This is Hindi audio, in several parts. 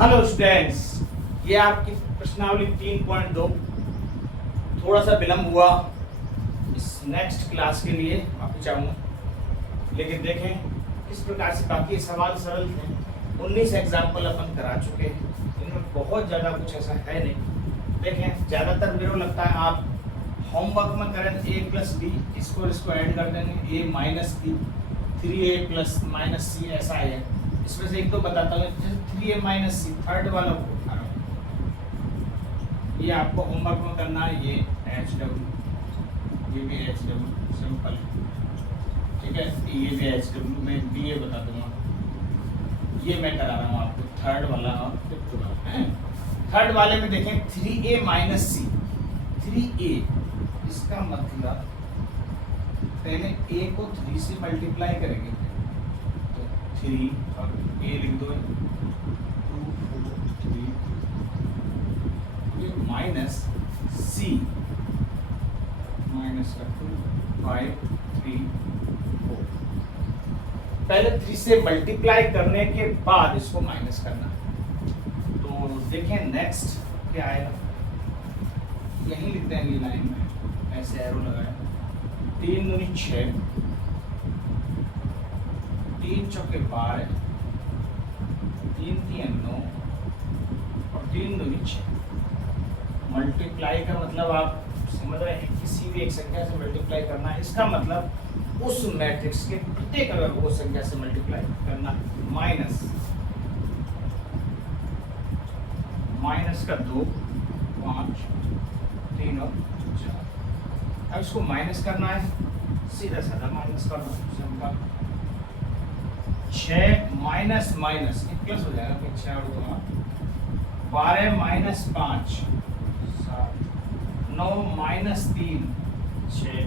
हेलो स्टूडेंट्स, ये आपकी प्रश्नावली 3.2 थोड़ा सा विलम्ब हुआ इस नेक्स्ट क्लास के लिए माफी चाहूँगा, लेकिन देखें किस प्रकार से बाकी सवाल सरल थे। 19 एग्जाम्पल अपन करा चुके हैं, इनमें बहुत ज़्यादा कुछ ऐसा है नहीं। देखें ज़्यादातर मेरे को लगता है आप होमवर्क में करें तो a प्लस बी इसको ऐड कर देंगे, a minus B 3a plus minus C ऐसा है। इसमें से एक तो बताता हूँ, जैसे 3a माइनस सी थर्ड वाला को उठा रहा हूँ, ये आपको होमवर्क में करना है। ये एच डब्ल्यू, ये भी एच डब्ल्यू सिंपल, ठीक है। ये भी एच डब्ल्यू, मैं बी ए बता दूंगा। ये मैं करा रहा हूँ आपको थर्ड वाला और फिफ्थ वाला। थर्ड वाले में देखें 3a माइनस सी 3a, इसका मतलब पहले a को 3 से मल्टीप्लाई करेंगे, 3 और a लिख दो 2 4 3, ये माइनस c माइनस का 2 5 3 4। पहले 3 से मल्टीप्लाई करने के बाद इसको माइनस करना। तो देखें नेक्स्ट क्या आएगा, यहीं लिखते हैं ये लाइन में, ऐसे एरो लगाया। 3 दूनी 6, 3 चौके 12, 3 3 9 और 3 दूनी 6। मल्टीप्लाई का मतलब आप समझ रहे हैं, किसी भी एक संख्या से मल्टीप्लाई करना है, इसका मतलब उस मैट्रिक्स के प्रत्येक अगर वो संख्या से मल्टीप्लाई करना। माइनस का 2 5 3 और 4। अब इसको माइनस करना है, सीधा साधा माइनस करना, सिंपल। 6 माइनस माइनस प्लस हो जाएगा, फिर 6 और 2 12 माइनस 5 7 9 माइनस 3 6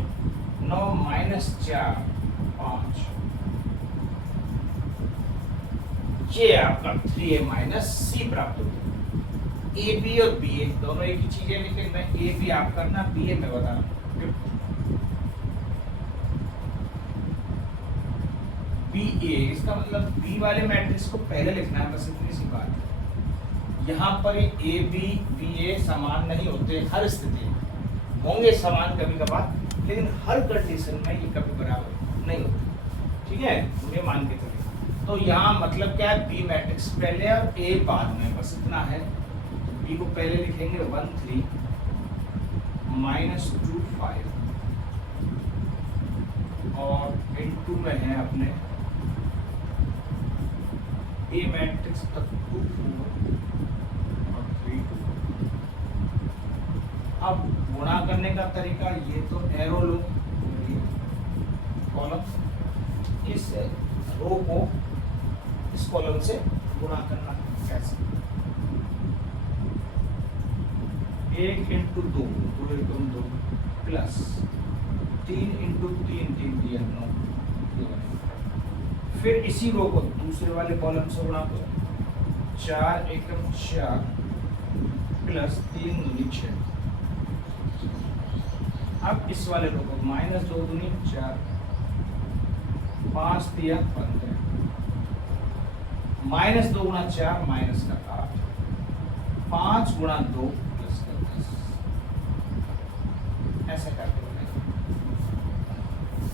9 माइनस 4 5। ये आपका 3a माइनस सी प्राप्त होता है। ए बी और बी ए दोनों एक ही चीजें, लेकिन मैं ए बी आप करना, बी ए मैं बता रहा हूँ। बी ए, इसका मतलब बी वाले मैट्रिक्स को पहले लिखना है, बस इतनी सी बात है। यहाँ पर ए बी बी ए समान नहीं होते, हर स्थिति में होंगे समान कभी कभार, लेकिन हर कंडीशन में ये कभी बराबर नहीं होते, ठीक है। मुझे मान के चलिए, तो यहाँ मतलब क्या है, बी मैट्रिक्स पहले और ए बाद में, बस इतना है। बी को पहले लिखेंगे 1 3 माइनस 2 5 और इनटू में है अपने ए मैट्रिक्स 2 4 और 3 2। अब गुणा करने का तरीका, ये तो एरो लो, कॉलम, इस रो को इस कॉलम से गुणा करना। कैसे? 1 इंटू 2 2 एकम 2 प्लस 3 इंटू 3 3 3 9। फिर इसी रो को दूसरे वाले कॉलम से गुणा करो, 4 एकम 4 प्लस 3 दूनी 6। अब इस वाले रो को माइनस 2 दूनी 4 5 3 15 माइनस 2 गुणा 4 माइनस का 8 5 गुणा 2 प्लस का 10। ऐसा करके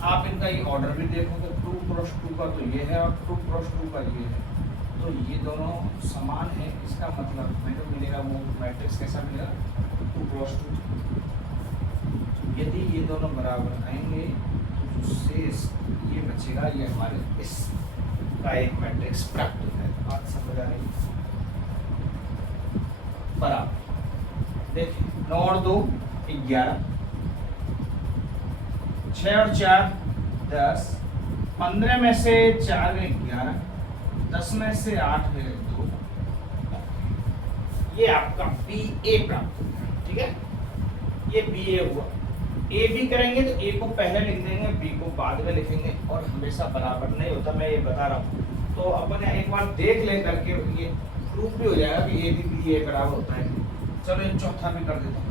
आप इनका ये ऑर्डर भी देखो तो 2 क्रॉस 2 का तो ये है और 2 क्रॉस 2 का ये है, तो ये दोनों समान है। इसका मतलब मेरे को मिलेगा वो मैट्रिक्स कैसा मिलेगा, 2 क्रॉस 2। यदि ये दोनों बराबर आएंगे तो जो शेष ये बचेगा, ये हमारे इस का एक मैट्रिक्स प्राप्त होता है। बात समझ आ रही है? बराबर देखिए, 9 और 2 11, 6 और 4 10, 15 में से 4 गए 11, 10 में से 8 गए 2। ये आपका बी ए प्राप्त होता है, ठीक है। ये बी ए हुआ। ए बी करेंगे तो ए को पहले लिख देंगे, बी को बाद में लिखेंगे, और हमेशा बराबर नहीं होता, मैं ये बता रहा हूँ। तो अपन एक बार देख ले करके ये प्रूफ भी हो जाएगा कि ए बी ए बराबर होता है। चलो ये चौथा भी कर देता हूँ,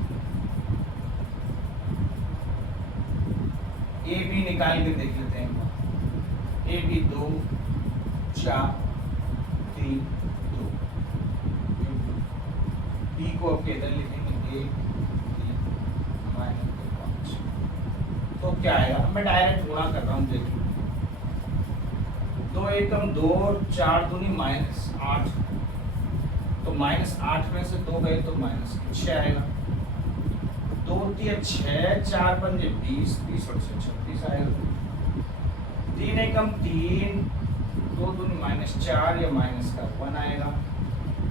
ए बी निकाल के देख लेते हैं। ए बी 2 4 3 2 को अब इधर लिखेंगे 1 -5, तो क्या आएगा? अब मैं डायरेक्ट गुणा कर रहा हूँ, देखिए 2 एकम 2 और 4 दूनी -8, तो -8 में से 2 गए तो -6 आएगा। 2 3 6, 4 पंजे 20, 20 और 6 36 आएगा। 3 एकम 3, 2 दूनी -4 या -1 आएगा।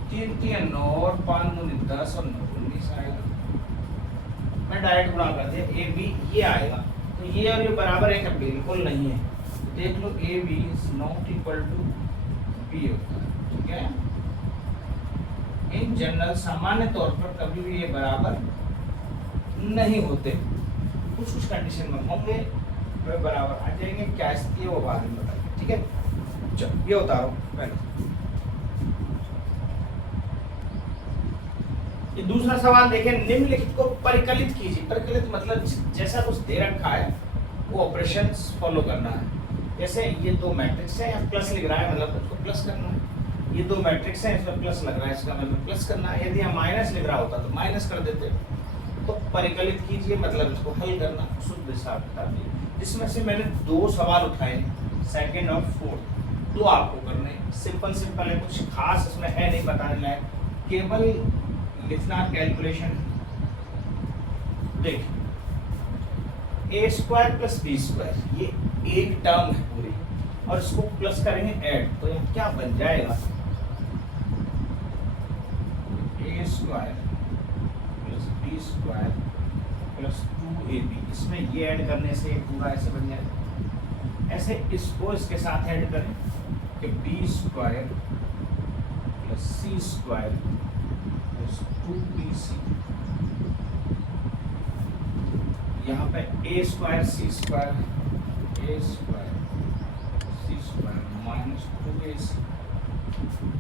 3 3 9 और 5 दूनी 10 और 9 19 आएगा। मैं डायरेक्ट गुणा कर दिया, ए बी ये आएगा। तो ये और ये बराबर है क्या? बिल्कुल नहीं है। देख लो A B is not equal to B होता है, ठीक है। इन जनरल सामान्य तौर पर कभी भी ये बराबर नहीं होते, कुछ कुछ कंडीशन में होंगे वे बराबर आ जाएंगे। क्या स्थिति है वो बाद में बताइए, ठीक है। चलो ये बता रहा हूँ पहले। ये दूसरा सवाल देखें, निम्नलिखित को परिकलित कीजिए। परिकलित मतलब जैसा कुछ दे रखा है वो ऑपरेशंस फॉलो करना है। जैसे ये 2 मैट्रिक्स है, यहाँ प्लस लिख रहा है मतलब उसको प्लस करना है। ये 2 मैट्रिक्स है, इसमें प्लस लग रहा है, इसका मतलब प्लस करना है। यदि यहाँ माइनस लिख रहा होता तो माइनस कर देते। तो परिकलित कीजिए मतलब इसको हल करना, शुद्ध हिसाब किताब दिए। जिसमें से मैंने 2 सवाल उठाए, सेकंड और फोर्थ, 2 आपको करने हैं। सिंपल सिंपल है, कुछ खास इसमें है नहीं बताने लायक, केवल लिखना कैलकुलेशन। देखिए ए स्क्वायर प्लस बी स्क्वायर ये एक टर्म है पूरी, और इसको प्लस करेंगे ऐड, तो ये क्या बन जाएगा? A square plus B square plus 2ab। इसमें ये ऐड करने से पूरा ऐसे बन जाएगा। ऐसे इसको इसके साथ ऐड करें कि B square plus C square plus 2bc। यहाँ पे A square C square, A square C square minus 2ac,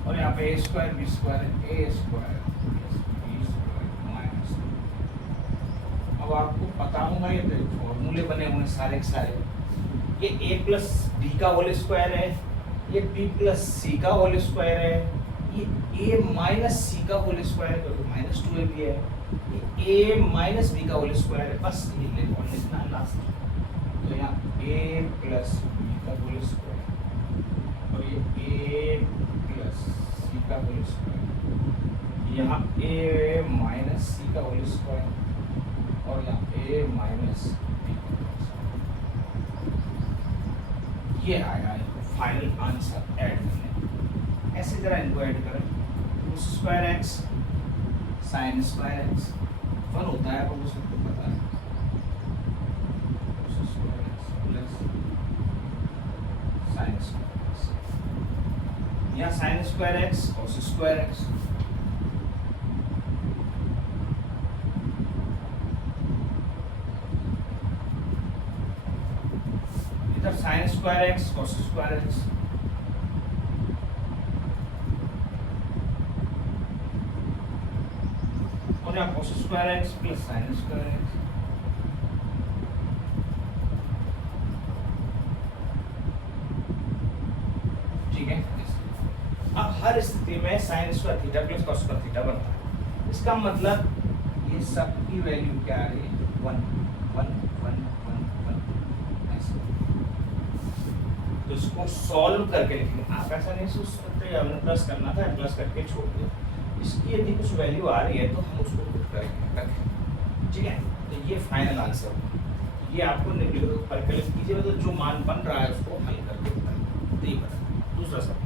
और यहाँ पे ए स्क्वायर बी स्क्वायर है, A square plus B square minus. अब आपको पता होगा ये फॉर्मूले बने हुए हैं सारे के सारे। ये ए प्लस बी का होल स्क्वायर है, ये बी प्लस सी का होल स्क्वायर है, ये ए माइनस सी का होल स्क्वायर है क्योंकि माइनस 2ab है, ये a माइनस बी का होल स्क्वायर है। बस ये लिखना है लास्ट। तो यहाँ a प्लस बी का होल स्क्वायर और ये a प्लस सी का होल स्क्वायर, यहाँ a माइनस सी का होल स्क्वायर और यहाँ a माइनस बी का होल स्क्वायर। ये आएगा फाइनल आंसर ऐड करने। ऐसे जरा इनको ऐड करें। cos square X sine square X 1 होता है, पर सबको पता है। cos square X plus sine square X, यहाँ sine square X cos square X, इधर sine square X cos square X, cos square X plus sine square X. ठीक है। अब हर स्थिति में sine square theta plus cos square theta बनता है। इसका मतलब ये सब की वैल्यू क्या आ रही है? 1 1 1 1 1 ऐसे। तो इसको सॉल्व करके लिखेंगे। आप ऐसा नहीं सोच सकते हमने प्लस करना था, प्लस करके छोड़ दिया। इसकी यदि कुछ वैल्यू आ रही है तो हम उसको पुट करेंगे, ठीक है। तो ये फाइनल आंसर। ये आपको निम्नलिखित परिकलित कीजिए, मतलब जो मान बन रहा है उसको हल करके बताइए। तो ये बताइए दूसरा सवाल।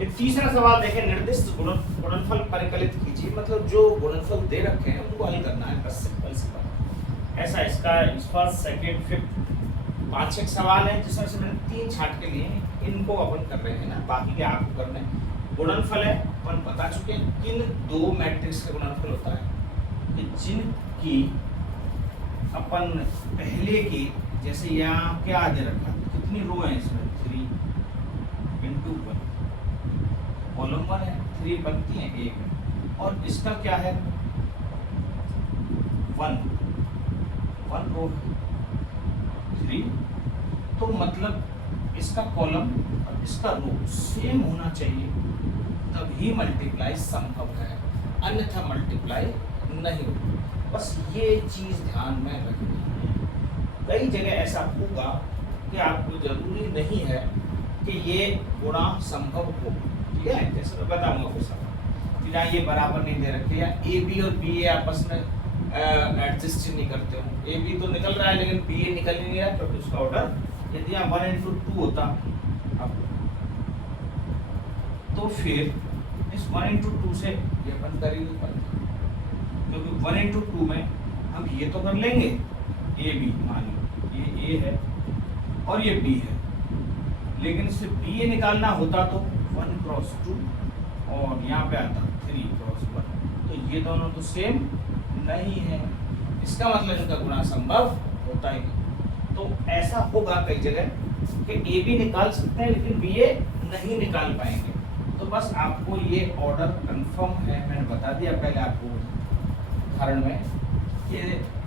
ये तीसरा सवाल देखें, निर्दिष्ट गुणनफल परिकलित कीजिए। मतलब जो गुणनफल दे रखे हैं उनको हल करना है, बस सिंपल सिंपल। ऐसा इसका फर्स्ट सेकंड फिफ्थ 5-6 सवाल है, जिसमें से मैंने 3 छाट के लिए हैं। इनको अपन कर रहे हैं ना, बाकी के आपको करने। गुणनफल है अपन बता चुके हैं किन 2 मैट्रिक्स का गुणनफल होता है, जिनकी अपन पहले की, जैसे यहाँ क्या दे रखा, कितनी रो है इसमें 3 × 1, कॉलम 1 है, 3 पंक्ति है 1 है, और इसका क्या है 1 रो 3। तो मतलब इसका कॉलम और इसका रो सेम होना चाहिए, तभी मल्टीप्लाई संभव है, अन्यथा मल्टीप्लाई नहीं होगा। बस ये चीज ध्यान में रखनी है। कई जगह ऐसा होगा कि आपको जरूरी नहीं है कि ये गुणा संभव हो, ठीक है। जैसे मैं बताऊंगा कुछ कि ना ये बराबर नहीं दे रखे, या ए बी और बी ए आपस में एडजस्ट नहीं करते हो, ए बी तो निकल रहा है लेकिन बी ए निकल नहीं रहा, क्योंकि उसका ऑर्डर यदि यहाँ 1/2 होता अब, तो फिर इस 1/2 से ये अपन कर ही नहीं पाते, क्योंकि 1/2 में हम ये तो कर लेंगे ए बी, मान लो ये ए है और ये बी है, लेकिन इससे बी ए निकालना होता तो 1×2 और यहाँ पे आता 3×1, तो ये दोनों तो सेम नहीं है, इसका मतलब इनका गुणा संभव होता ही नहीं। तो ऐसा होगा कई जगह कि ए बी निकाल सकते हैं लेकिन बी ए नहीं निकाल पाएंगे। तो बस आपको ये ऑर्डर कंफर्म है, मैंने बता दिया पहले आपको उदाहरण में कि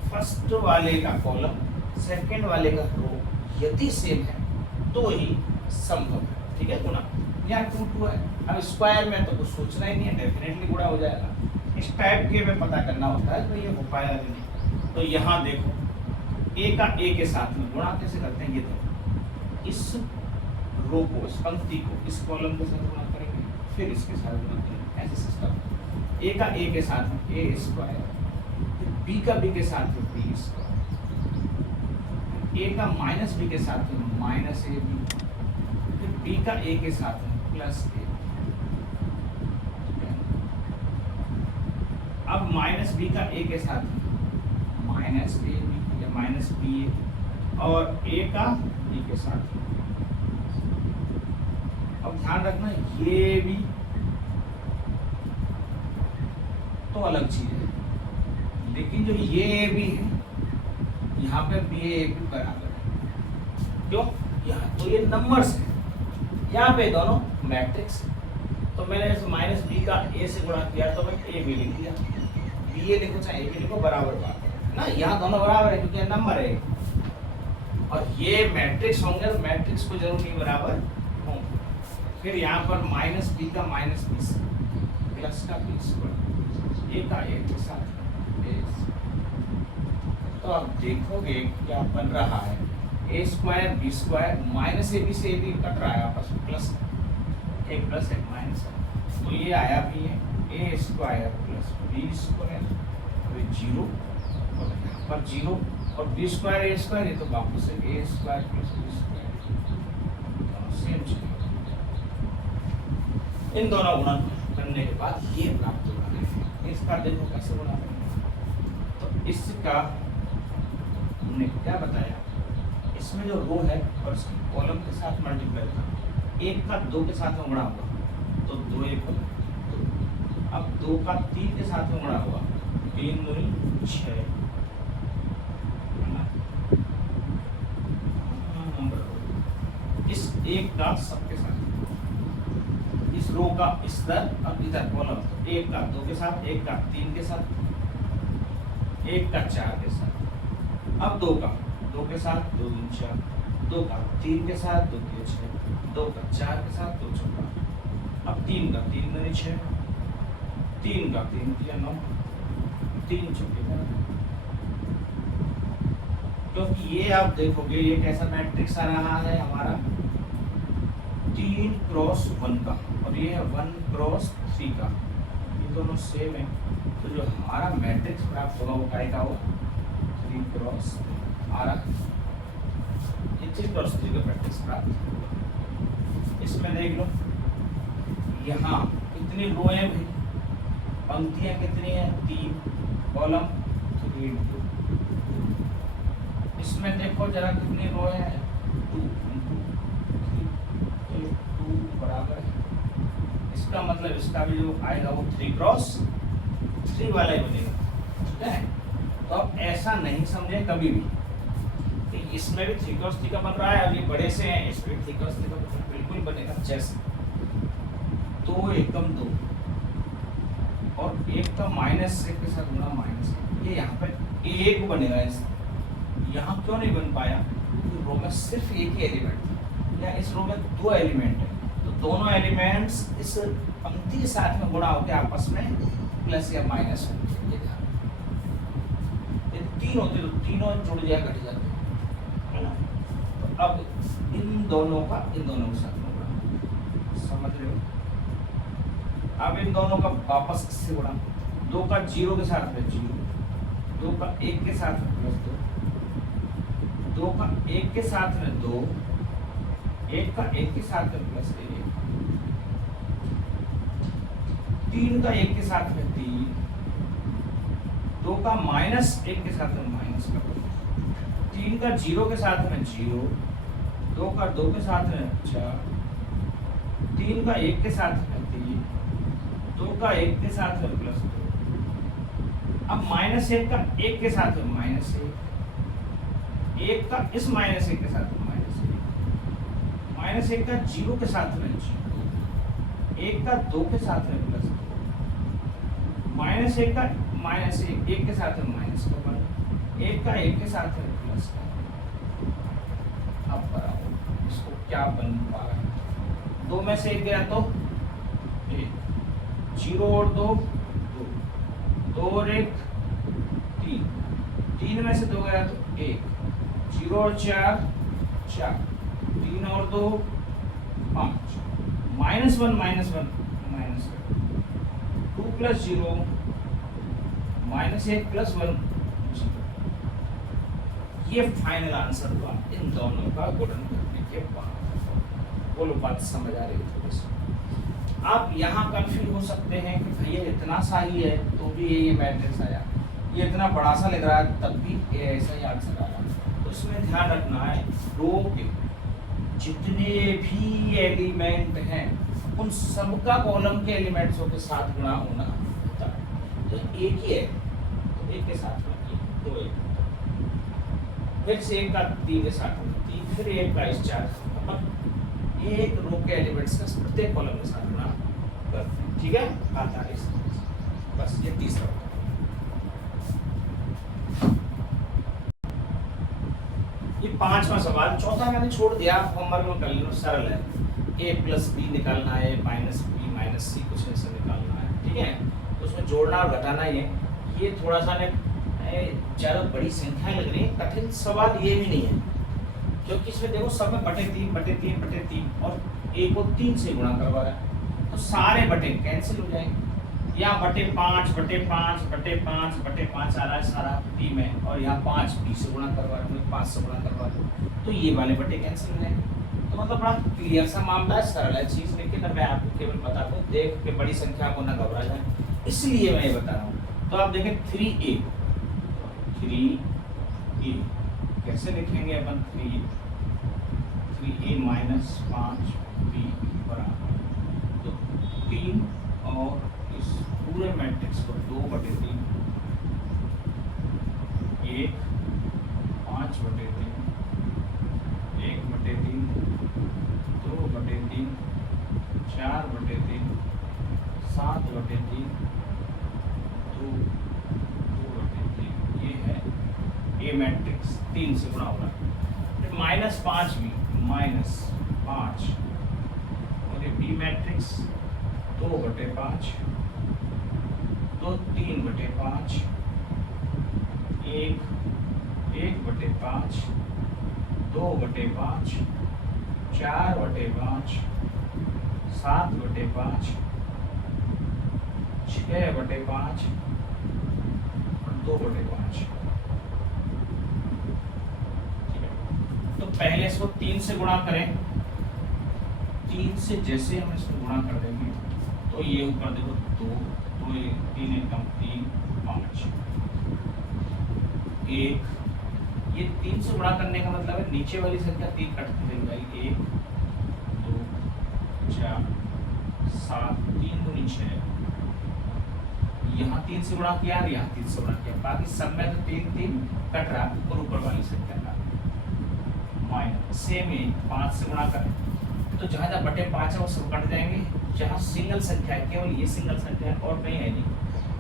फर्स्ट वाले का कॉलम सेकंड वाले का रो यदि सेम है तो ही संभव है, ठीक है। गुणा यहाँ 2 है, अब स्क्वायर में तो कुछ सोचना ही नहीं है, डेफिनेटली गुणा हो जाएगा। इस टाइप के में पता करना होता है तो ये हो पाएगा कि नहीं। तो यहाँ देखो ए का ए के साथ में गुणा कैसे करते हैं, ये देखो इस रो को, इस पंक्ति को इस कॉलम के साथ गुणा करेंगे, फिर इसके साथ गुणा करेंगे, ऐसे सिस्टम। ए का ए के साथ में ए स्क्वायर, फिर बी का बी के साथ में बी स्क्वायर, ए का माइनस बी के साथ में माइनस ए बी, फिर बी का ए के साथ में प्लस ए। अब माइनस बी का ए के साथ में माइनस ए बी या माइनस बी ए, और ए का बी के साथ में। अब ध्यान रखना ये भी तो अलग चीज है, लेकिन जो ये भी है यहाँ पे बी ए भी बराबर है, क्यों, यहाँ तो ये नंबर्स है, यहाँ पे दोनों मैट्रिक्स है। तो मैंने इस माइनस बी का ए से गुणा किया तो मैं ए बी लिख दिया, बी ए लिखो चाहे ए बी लिखो बराबर बात है ना, यहाँ दोनों बराबर है क्योंकि नंबर है, और ये मैट्रिक्स होंगे तो मैट्रिक्स को जरूर नहीं बराबर होंगे। फिर यहाँ पर माइनस बी का माइनस बी से प्लस का बी स्क्वायर, ए का ए के साथ ए, तो आप देखोगे क्या बन रहा है, A square B square minus A B से ए बी कट रहा है आपस में, प्लस एक प्लस एक माइनस है, तो ये आया भी है A square plus B square, अभी जीरो और यहाँ पर जीरो और बी स्क्वायर ए स्क्वायर, ये तो वापस से A square plus B square, same चीज। इन दोनों गुणा करने के बाद ये प्राप्त हो रहा है। इसका देखो कैसे गुणा करेंगे, तो इसका हमने क्या बताया, इसमें जो रो है और इसके कॉलम के साथ मल्टीप्लाई था, एक का दो के साथ में गुणा हुआ तो 2 1 2, अब 2 का 3 के साथ में गुणा हुआ 3 दूनी 6, इस एक का सबके साथ, इस रो का इधर और इधर कॉलम, एक का 2 के साथ, एक का 3 के साथ, एक का 4 के साथ, अब 2 का 2 के साथ 2 दूनी 4, 2 का 3 के साथ 2 के 6, 2 का 4 के साथ 2 4, अब 3 का 3 दूनी 6, 3 का 3 दिया 9, 3 चौके 12। क्योंकि ये आप देखोगे ये कैसा मैट्रिक्स आ रहा है हमारा 3×1 का, और ये है 1×3 का, ये दोनों सेम है, तो जो हमारा मैट्रिक्स प्राप्त होगा वो काय का होगा 3×3 आ रहा है, ये 3×3 का मैट्रिक्स प्राप्त। इसमें देख लो यहाँ कितनी रो है भाई, पंक्तियाँ कितनी है 3, कॉलम 3 2, इसमें देखो जरा कितनी रो है 2 बराबर है, इसका मतलब इसका भी जो आएगा वो 3×3 वाला ही बनेगा, ठीक है। तो अब ऐसा नहीं समझे कभी भी कि इसमें भी 3×3 का बन रहा है, अब ये बड़े से हैं इसमें 3×3 का बिल्कुल बनेगा, जैसे 2 एकम 2 और 1 का -1 के साथ गुणा -1, ये यहाँ पर 1 बनेगा। यहाँ क्यों नहीं बन पाया, क्योंकि रो में सिर्फ एक ही एलिमेंट था, या इस रो में दो एलिमेंट है, तो दोनों एलिमेंट्स इस पंक्ति के साथ में गुणा होकर आपस में प्लस या माइनस होंगे। ये ध्यान, ये तीन होते तो तीनों जुड़ जाए, घट जाते है ना। तो अब इन दोनों के साथ में गुणा, समझ रहे हो। अब इन दोनों का वापस किससे गुणा, 2 का 0 के साथ में 0, 2 का 1 के साथ में प्लस 2, 2 का 1 के साथ में 2, 1 का 1 के साथ में प्लस 1, 3 का 1 के साथ में 3, 2 का -1 के साथ में माइनस का 3 का 0 के साथ में 0, 2 का 2 के साथ में 4, 3 का 1 के साथ में 3, 2 का 1 के साथ में प्लस 2। अब -1 का 1 के साथ में -1, 1 का इस -1 के साथ में -1, -1 का 0 के साथ में 0, 1 का 2 के साथ में प्लस 2, -1 का -1 1 के साथ में माइनस का 1, 1 का 1 के साथ में प्लस का। अब बराबर इसको क्या बन पा रहा है, 2 में से 1 गया तो 1, 0 और 2 2, 2 और 1 3, 3 में से 2 गया तो 1, 0 और 4 4, 3 और 2 5, -1 -1 2 प्लस 0 -1 प्लस 1 0। ये फाइनल आंसर हुआ इन दोनों का गुणन करने के बाद। बोलो बात समझ आ रही है थोड़ी सी। आप यहाँ कंफ्यूज हो सकते हैं कि भैया इतना सा ही है तो भी ये मैट्रिक्स आया, ये इतना बड़ा सा लग रहा है तब भी ये ऐसा ही आंसर आया। तो इसमें ध्यान रखना है, रो के जितने भी एलिमेंट हैं उन सबका कॉलम के एलिमेंट्सों के साथ गुणा होना होता है। तो एक ही है तो एक के साथ में 2 1, फिर से 1 का 3 के साथ में 3, फिर 1 का इस 4, मतलब एक रो के एलिमेंट्स का प्रत्येक कॉलम के साथ गुणा करते हैं। ठीक है, आता है बस ये तीसरा होता है। ये 5वां सवाल, चौथा मैंने छोड़ दिया, होमवर्क में कर लो, सरल है। a प्लस बी निकालना है, माइनस बी माइनस सी कुछ ऐसा निकालना है। ठीक है, तो उसमें जोड़ना और घटाना ही है। ये थोड़ा सा ज़्यादा बड़ी संख्या लग रही है, कठिन सवाल ये भी नहीं है, क्योंकि इसमें देखो सब में बटे 3 और a को 3 से गुणा करवा रहा है, तो सारे बटे कैंसिल हो जाएंगे। यहाँ बटे 5 आ रहा है सारा b में, और यहाँ 5 b से गुणा करवा रहा हूँ, 5 से गुणा करवा रहा हूँ, तो ये वाले बटे कैंसिल हो जाएंगे। तो मतलब बड़ा क्लियर सा मामला है, सरल है चीज़, लेकिन मैं आपको केवल बता दूँ, देख के बड़ी संख्या को ना घबरा जाए, इसलिए मैं ये बता रहा हूँ। तो आप देखें 3a कैसे लिखेंगे अपन, 3a माइनस 5b बराबर, तो 3 और इस पूरे मैट्रिक्स को 2/3, 1 5/3, 1/3, 2/3, 4/3, 7/3, 2/3, ये है ए मैट्रिक्स 3 से गुणा हो रहा है। फिर -5b -5, और ये बी मैट्रिक्स 2/5, तो 3/5, 1/5, 2/5, 4/5, 7/5, 6/5 और 2/5। ठीक है, तो पहले इसको 3 से गुणा करें, 3 से जैसे हम इसको गुणा कर देंगे तो ये ऊपर देखो 2, तो ये 3 एकम 3 5, 1, ये 3 से गुणा करने का मतलब है नीचे वाली संख्या 3 कटती चली जाएगी, 1 2 4 7, 3 दूनी 6, यहाँ 3 से गुणा किया और यहाँ 3 से गुणा किया, बाकी सब में तो 3 3 कट रहा और ऊपर वाली संख्या का माइनस। सेम ही 5 से गुणा करें तो जहाँ जहाँ बटे 5 है वो सब कट जाएंगे, जहाँ सिंगल संख्या है केवल ये सिंगल संख्या है और कहीं है नहीं,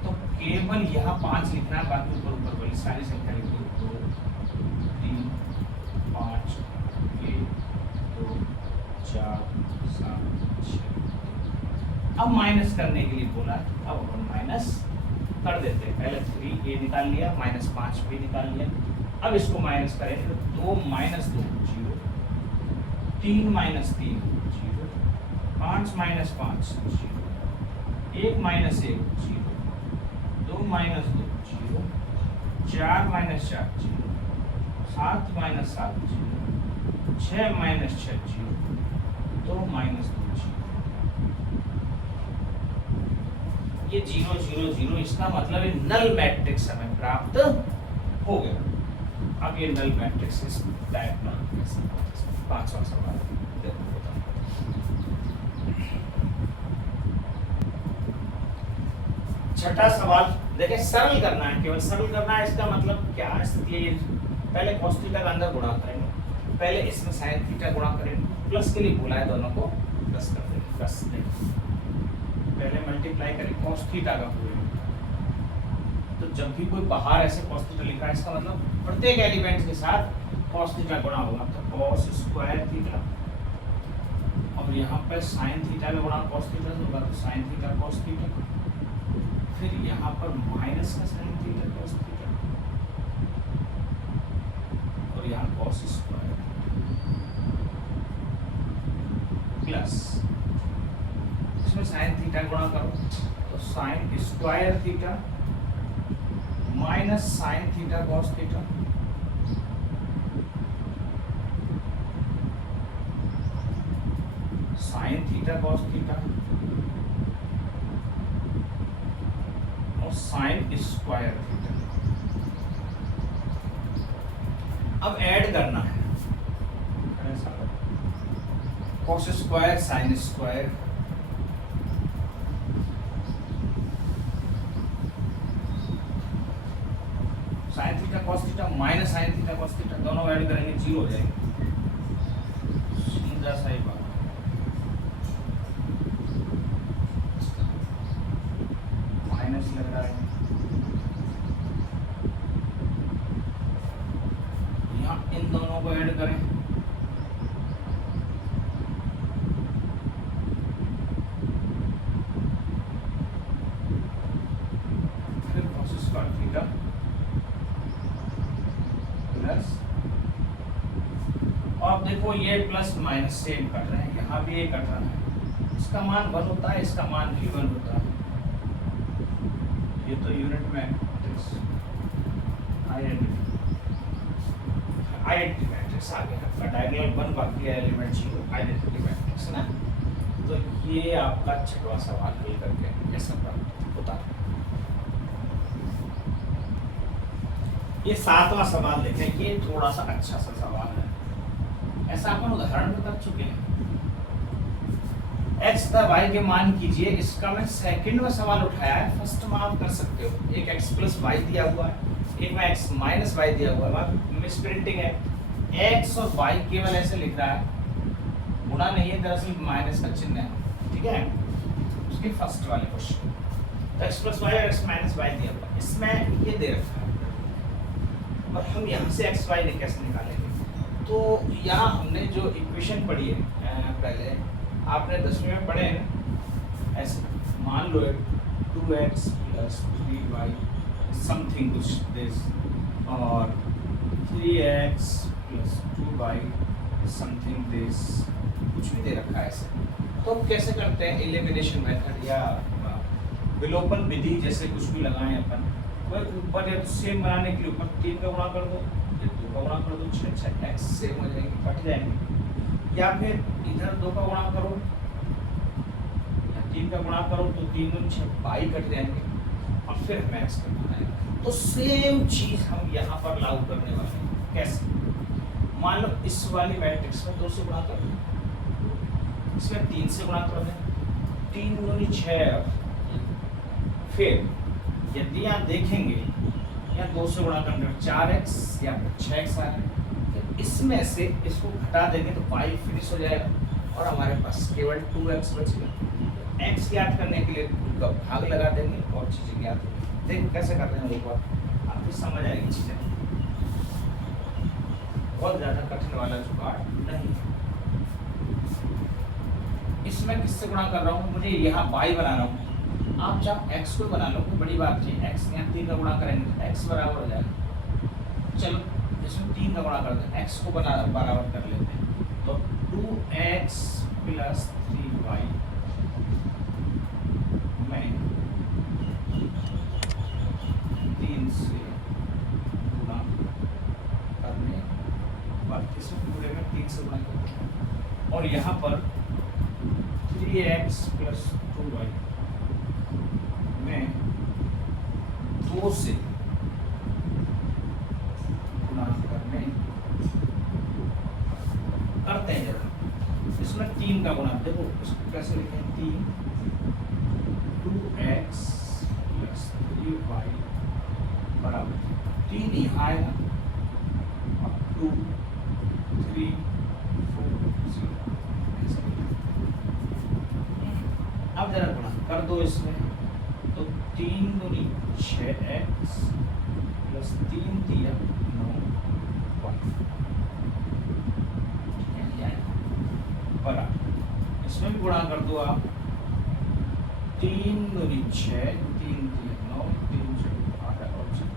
तो केवल यहाँ 5 लिखना है, बाकी ऊपर वाली सारी संख्या लिख दो, 2 3 5 1 2 4 7 6। अब माइनस करने के लिए बोला, अब अपन माइनस कर देते हैं। पहले 3 ये निकाल लिया, -5 भी निकाल लिया। अब इसको माइनस करेंगे तो 2 - 2 0, 3 - 3 0, 5 - 5 0, 1 - 1 0, 2 - 2 0, 4 - 4 0, 7 - 7 0, 6 - 6 0, 2 - 2 0। ये 0 0 0, इसका मतलब ये नल मैट्रिक्स हमें प्राप्त हो गया। अब ये नल मैट्रिक्स इस टाइप में पांचवा सवाल छठा सवाल देखिए, सरल करना है, केवल सरल करना है। इसका मतलब क्या स्थिति है, पहले cos थीटा का अंदर गुणा करेंगे, पहले इसमें sin थीटा गुणा करेंगे, प्लस के लिए बोला है, दोनों को प्लस कर देंगे। प्लस पहले मल्टीप्लाई करें cos थीटा का पूरे, तो जब भी कोई बाहर ऐसे cos थीटा लिखा है, इसका मतलब प्रत्येक एलिमेंट के साथ cos थीटा गुणा होगा, तो cos स्क्वायर थीटा, और यहाँ पर sin थीटा का गुणा cos थीटा से होगा, तो sin थीटा cos थीटा, फिर यहाँ पर माइनस का sin थीटा cos थीटा, और यहाँ cos स्क्वायर प्लस इसमें sin थीटा गुणा करो, तो sin square theta minus sin theta cos theta, sin theta cos theta और sin स्क्वायर थीटा। अब ऐड करना है, cos square sin square, sin theta cos theta minus sin theta cos theta, दोनों ऐड करेंगे 0 हो जाएंगे, सीधा सा ही बात। माइनस लग रहा है, यहाँ इन दोनों को ऐड करें, फिर cos स्क्वायर थीटा प्लस, अब देखो ये प्लस माइनस सेम कर रहे हैं, यहाँ भी ये कट रहा है, इसका मान 1 होता है, इसका मान भी 1 होता है। ये तो यूनिट मैट्रिक्स आइडेंटिटी मैट्रिक्स आ गया, डायगोनल 1 बाकी है एलिमेंट 0, आइडेंटिटी मैट्रिक्स ना। तो ये आपका छठवां सवाल हल करके ऐसा प्राप्त होता है। ये सातवां सवाल देखें, ये थोड़ा सा अच्छा सा सवाल है, ऐसा अपन उदाहरण में कर चुके हैं। x तथा y के मान कीजिए, इसका मैं सेकंड में सवाल उठाया है, फर्स्ट में आप कर सकते हो। एक x प्लस वाई दिया हुआ है, एक में x माइनस वाई दिया हुआ है, मिस प्रिंटिंग है, x और y केवल ऐसे लिख रहा है, गुणा नहीं है, दरअसल माइनस का चिन्ह है, ठीक है। उसके फर्स्ट वाले क्वेश्चन, तो x प्लस वाई और x माइनस वाई दिया हुआ, इसमें ये दे रखा है, और हम यहाँ से x y कैसे निकालेंगे। तो यहाँ हमने जो इक्वेशन पढ़ी है पहले, आपने 10वीं में पढ़े हैं, ऐसे मान लो 2x प्लस 3y समथिंग कुछ दिस, और 3x plus 2y something this, कुछ भी दे रखा है ऐसे। तो हम कैसे करते हैं, एलिमिनेशन मेथड या विलोपन विधि जैसे कुछ भी लगाएं अपन, वह ऊपर या तो सेम बनाने के लिए ऊपर 3 का गुणा कर दो, या 2 का गुणा कर दो, 6 x सेम हो जाएंगे, कट जाएंगे, या फिर इधर 2 का गुणा करो या 3 का गुणा करो, तो 3 दूनी 6 बाई कट जाएंगे, और फिर हमें x करना है। तो सेम चीज हम यहाँ पर लागू करने वाले हैं। कैसे, मान लो इस वाली मैट्रिक्स में 2 से गुणा कर दें, इसमें 3 से गुणा कर दें, 3 दूनी 6, फिर यदि आप देखेंगे या 2 से गुणा करने 4x या 6x आ रहा है, इसमें से इसको घटा देंगे तो y फिनिश हो जाएगा, और हमारे पास केवल 2x बचेगा। x ज्ञात करने के लिए 2 का भाग लगा देंगे और चीज़ें ज्ञात होंगी। देखो कैसे करते हैं, एक बार आपको समझ आएगी चीज़ें, बहुत ज़्यादा कठिन वाला जुगाड़ नहीं है। इसमें किससे गुणा कर रहा हूँ, मुझे यहाँ y बना रहा हूँ, आप चाहे x को बना लो, कोई बड़ी बात नहीं, x यहाँ 3 का गुणा करेंगे तो x बराबर हो जाएगा। चलो इसमें 3 का गुणा कर दें, x को बराबर कर लेते हैं, तो 2x + 3y में 3 से गुणा करने पर, इसमें पूरे में 3 से गुणा करते हैं, और यहाँ पर 3x + 2y में 2 से गुणा करने करते हैं जरा, इसमें 3 का गुणा, देखो इसको कैसे लिखें, 3 2x + 3y बराबर 3 यहाँ आएगा, 2 3 4 0 ऐसा लिखें। अब जरा गुणा कर दो इसमें, तो 3 दूनी 6x + 3 तिया 9y बराबर, इसमें भी गुणा कर दो आप, 3 दूनी 6 3 तिया 9 3 6 8 और 6,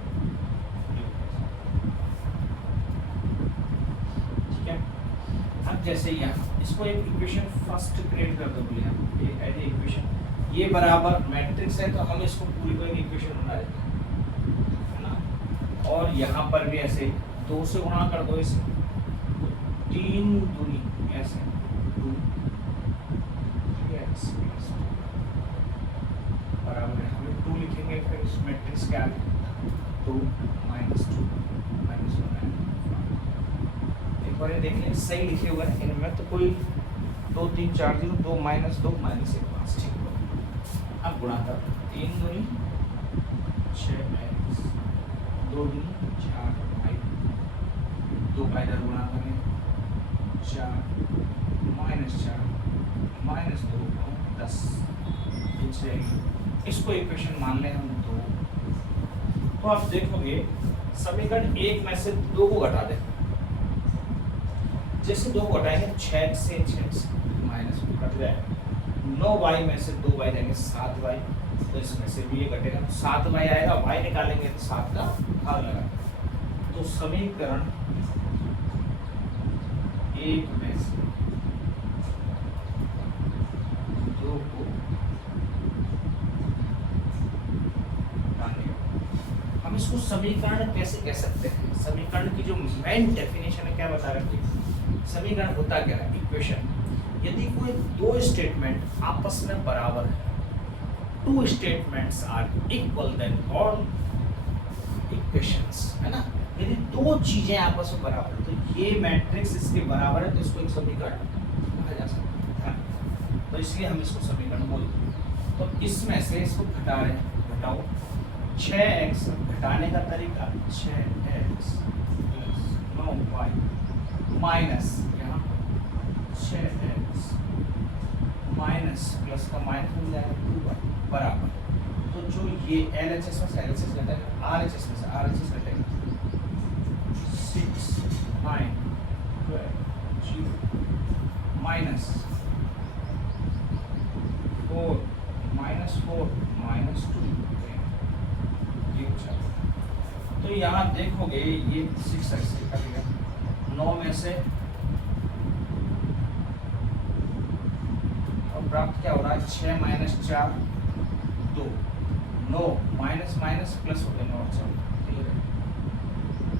ठीक है। अब जैसे यहाँ इसको एक इक्वेशन फर्स्ट क्रिएट कर दो, बोलिए एज ए इक्वेशन, ये बराबर मैट्रिक्स है तो हम इसको पूरी को एक इक्वेशन बना देते हैं, है ना। और यहाँ पर भी ऐसे 2 से गुणा कर दो इसे, 3 दूनी ऐसे 2 3x + 2 बराबर है, हम 2 लिखेंगे, फिर इस मैट्रिक्स के आगे 2 - 2 - 1 एक बार ये देख लें, सही लिखे हुए हैं इनमें, तो कोई 2 3 4 0 2 - 2 - 1 5, ठीक है। अब गुणा कर, 3 दूनी 6x 2 दूनी 4y, 2 का इधर गुणा करें 4 -4 - 2 10, इसको इक्वेशन मान लें हम 2। तो आप देखोगे समीकरण 1 में से 2 को घटा दें, जैसे 2 को घटाएंगे 6 से माइनस कट जाएगा, 9y में से 2y देंगे 7y, तो इसमें से भी ये घटेगा, 7y आएगा, y निकालेंगे तो 7 का भाग लगा, तो समीकरण 1 में से 2 को घटाने, हम इसको समीकरण कैसे कह सकते हैं, समीकरण की जो मेन डेफिनेशन है क्या बता रहे हैं, समीकरण होता क्या है, इक्वेशन, यदि कोई 2 स्टेटमेंट आपस में बराबर है, 2 statements are equal then all equations, है ना, यदि 2 चीजें आपस में बराबर है तो ये मैट्रिक्स इसके बराबर है, तो इसको एक समीकरण कहा जा सकता है, तो इसलिए हम इसको समीकरण बोलते हैं। तो इसमें से इसको घटा रहे हैं, घटाओ 6x, घटाने का तरीका 6x + 9y माइनस यहाँ 6x माइनस प्लस का माइनस मिल जाएगा 2y बराबर, तो जो ये LHS में से LHS घटेगा, RHS में से RHS घटेगा, 6 9 12 0 माइनस 4 - 2 ये हो जाएगा। तो यहाँ देखोगे ये 6x कटेगा, 9 में से और प्राप्त क्या हो रहा है, 6 - 4 2 9 माइनस माइनस प्लस हो गया 9 4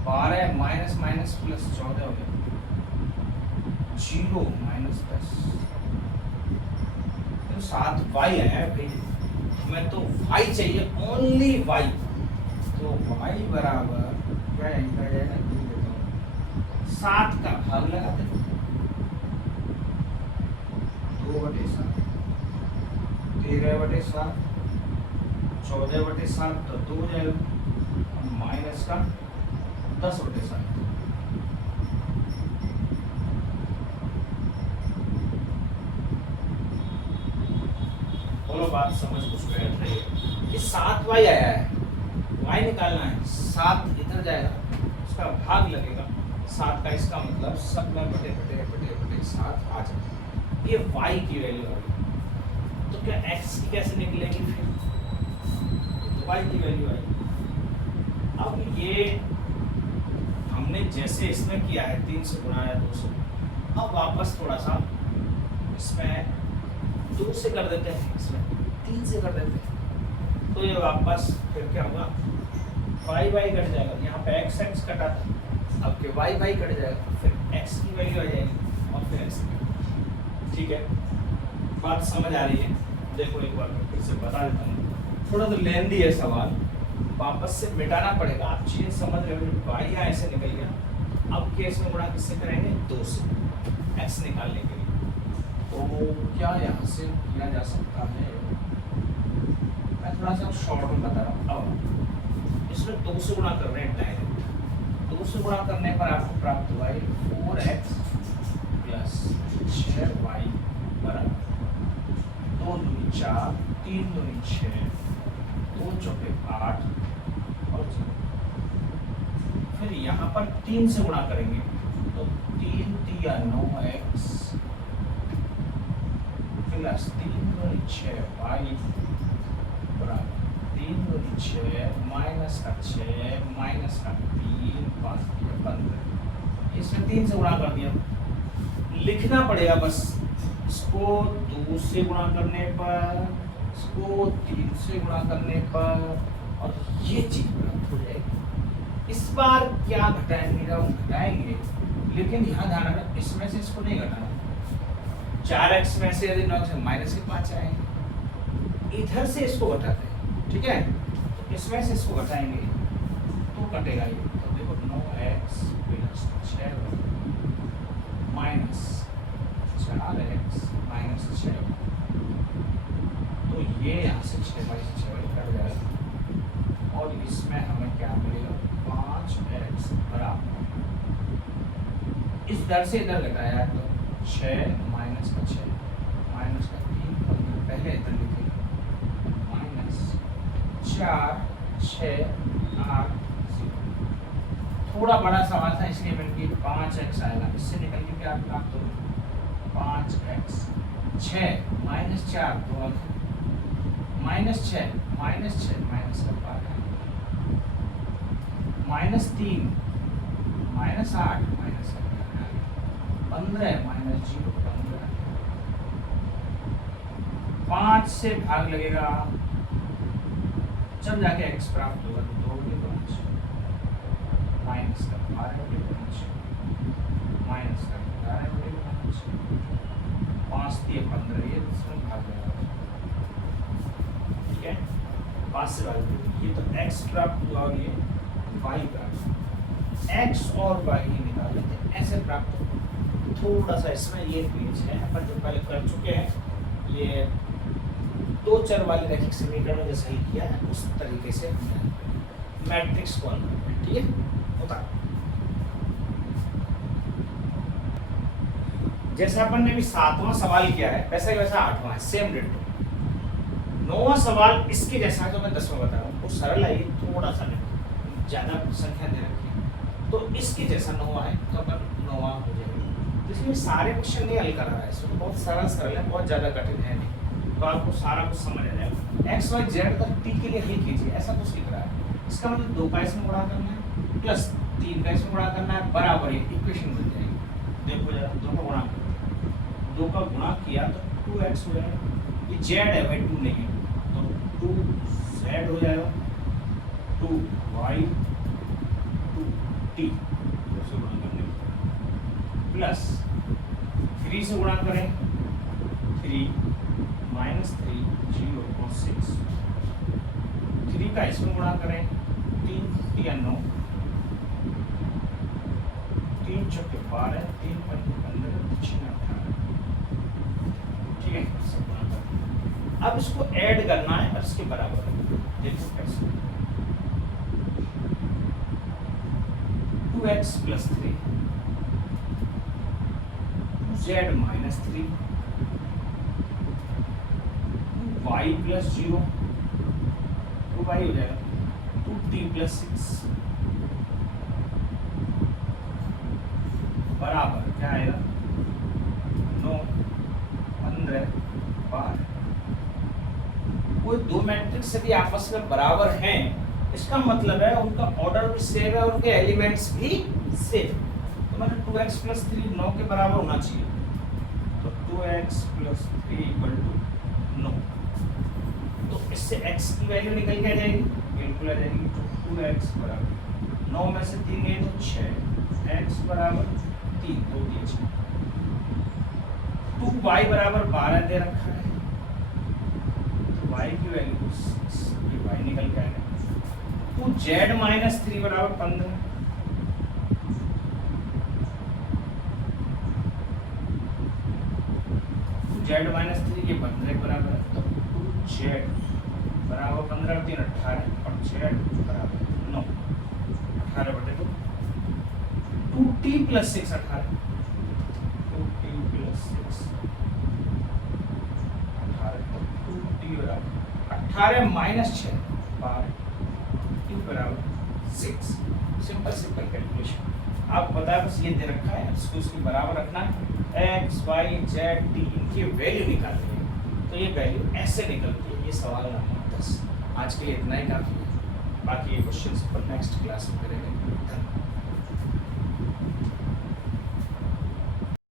12 माइनस माइनस प्लस 14 हो गया 0 - 10, तो 7y आया भाई, हमें तो y चाहिए, ओनली y, तो y बराबर क्या आएगा, 7 का भाग लगाते 2/7 13/7 14/7 तो 2 हो जाएगा, माइनस का 10/7, बोलो बात समझ कुछ बैठ रही है। ये 7y आया है, y निकालना है, 7 इधर जाएगा, उसका भाग लगेगा 7 का, इसका मतलब सब में बटे 7 आ जाएगा, ये y की वैल्यू आ गई, तो क्या x की कैसे निकलेगी फिर, तो y की वैल्यू आई। अब ये हमने जैसे इसमें किया है 3 से गुणा या 2 से, अब वापस थोड़ा सा इसमें 2 से कर देते हैं, इसमें 3 से कर देते हैं, तो ये वापस फिर क्या होगा, y कट जाएगा, यहाँ पे x कटा था, अब के y कट जाएगा, फिर x की वैल्यू आ जाएगी और फिर x की। ठीक है, बात समझ आ रही है? देखो एक बार फिर से बता देता हूँ, थोड़ा तो लेंदी है सवाल, वापस से मिटाना पड़ेगा। आप चीज समझ रहे हो, y यहाँ ऐसे निकल गया, अब केस में गुणा किससे करेंगे, 2 से, x निकालने के लिए। तो क्या यहाँ से किया जा सकता है, मैं थोड़ा सा शॉर्ट में बता रहा हूँ। अब इसमें 2 से गुणा कर रहे हैं डायरेक्ट, 2 से गुणा करने पर आपको प्राप्त हुआ है 4x प्लस 6y बराबर 2 दूनी 4, 3 दूनी 6, 2 चौके 8 और 0। फिर यहाँ पर 3 से गुणा करेंगे तो 3 तिया 9x प्लस 3 दूनी 6y बराबर 3 दूनी 6 माइनस का 6 माइनस का 3 5 15। इसमें 3 से गुणा कर दिया, लिखना पड़ेगा बस, इसको 2 से गुणा करने पर, इसको 3 से गुणा करने पर, और ये चीज प्राप्त हो जाएगी। इस बार क्या घटाएंगे, हम घटाएंगे, लेकिन यहाँ ध्यान रखना इसमें से इसको नहीं घटाना। 4x में से यदि 9 से माइनस के 5 आएंगे, इधर से इसको घटाते हैं, ठीक है, तो इसमें से इसको घटाएंगे तो कटेगा ये, तो देखो 9x plus 6 minus 4x minus 6, तो ये यहाँ से 6y से 6y कट जाएगा, और इसमें हमें क्या मिलेगा, 5x बराबर, इस दर से इधर घटाया तो 6 माइनस का 6 माइनस का 3, पहले इधर लिखेंगे, माइनस 4 6 8 0। थोड़ा बड़ा सवाल था इसलिए मैंने 5x आएगा, इससे निकल के क्या प्राप्त होगा, 5x 6 माइनस 4 2 माइनस 6 माइनस का 12 माइनस 3 माइनस 8 माइनस 15 माइनस 0 15, 5 से भाग लगेगा जब जाके x प्राप्त होगा, 2 के 5 माइनस का 12 के 5 माइनस का 11 के 5, 5 दिए 15, ये इसमें भाग जाएगा, ठीक है, 5 से भाग, ये तो x प्राप्त हुआ और ये y प्राप्त, x और y ही निकाल लेते हैं, ऐसे प्राप्त होगा। थोड़ा सा इसमें ये पेज है अपन जो पहले कर चुके हैं, ये 2 चर वाले रैखिक समीकरण में जैसे हल किया है उस तरीके से मैट्रिक्स को हल करते हैं, ठीक है, होता है। जैसे अपन ने भी 7वां सवाल किया है वैसा ही वैसा 8वां है, सेम डिटो। 9वां सवाल इसके जैसा है जो मैं 10वां बता रहा हूँ, वो सरल है, थोड़ा सा ज़्यादा संख्या दे रखी है, तो इसके जैसा 9वां है तो अपन 9वां हो जाएगा। इसमें सारे क्वेश्चन नहीं हल कर रहा है, इसमें बहुत सरल है, बहुत ज़्यादा कठिन है नहीं, तो आपको सारा कुछ समझ आ जाएगा। x y z तक t के लिए हल कीजिए, ऐसा कुछ लिख रहा है, इसका मतलब 2 का इसमें गुणा करना है प्लस 3 का इसमें गुणा करना है, बराबर इक्वेशन बन जाएगी। देखो जरा 2 का गुणा करते, 2 का गुणा किया तो 2x हो जाएगा, ये z है भाई 2 नहीं है, तो 2z हो जाएगा, 2y 2t प्लस 3 से गुणा करें 3 माइनस 3 0 और 6, 3 का इसमें गुणा करें 3 या 9, 3 चौके 12 3 पंजे 15 6 18, ठीक है, सब गुणा करें। अब इसको ऐड करना है और इसके बराबर, देखो कैसे, 2x plus 3 z minus 3 y plus 0 2y हो जाएगा, 2t प्लस 6 बराबर क्या आएगा 9 कोई दो मैट्रिक्स यदि आपस में बराबर हैं, इसका मतलब है उनका ऑर्डर भी सेम है, उनके एलिमेंट्स भी सेम। तो मैंने 2x + 3 9 के बराबर होना चाहिए, तो 2x + 3 = 9। तो इससे x की वैल्यू निकल के आ जाएगी, बिल्कुल आ जाएगी। तो 2x = 9 में से 3 गए तो 6, x = 3, 2 दिए 6। 2y = 12 दे रखा है, तो y की वैल्यू 6, ये y निकल के आएगा। तो z - 3 = 15, z - 3 ये 15 के बराबर है, तो 2z = 15 और 3 18 और z = 9, 18/2। 2t + 6 18, 2t + 6 18, तो 2t = 18 - 6 12, t = 6। Simple calculation. आपको पता है बस ये दे रखा है, इसको इसके बराबर रखना है, x y z t इनकी वैल्यू निकालनी है। तो ये वैल्यू ऐसे निकलती है। ये सवाल नंबर 10। आज के लिए इतना ही काफ़ी है, बाकी ये क्वेश्चन नेक्स्ट क्लास में करेंगे। धन्यवाद।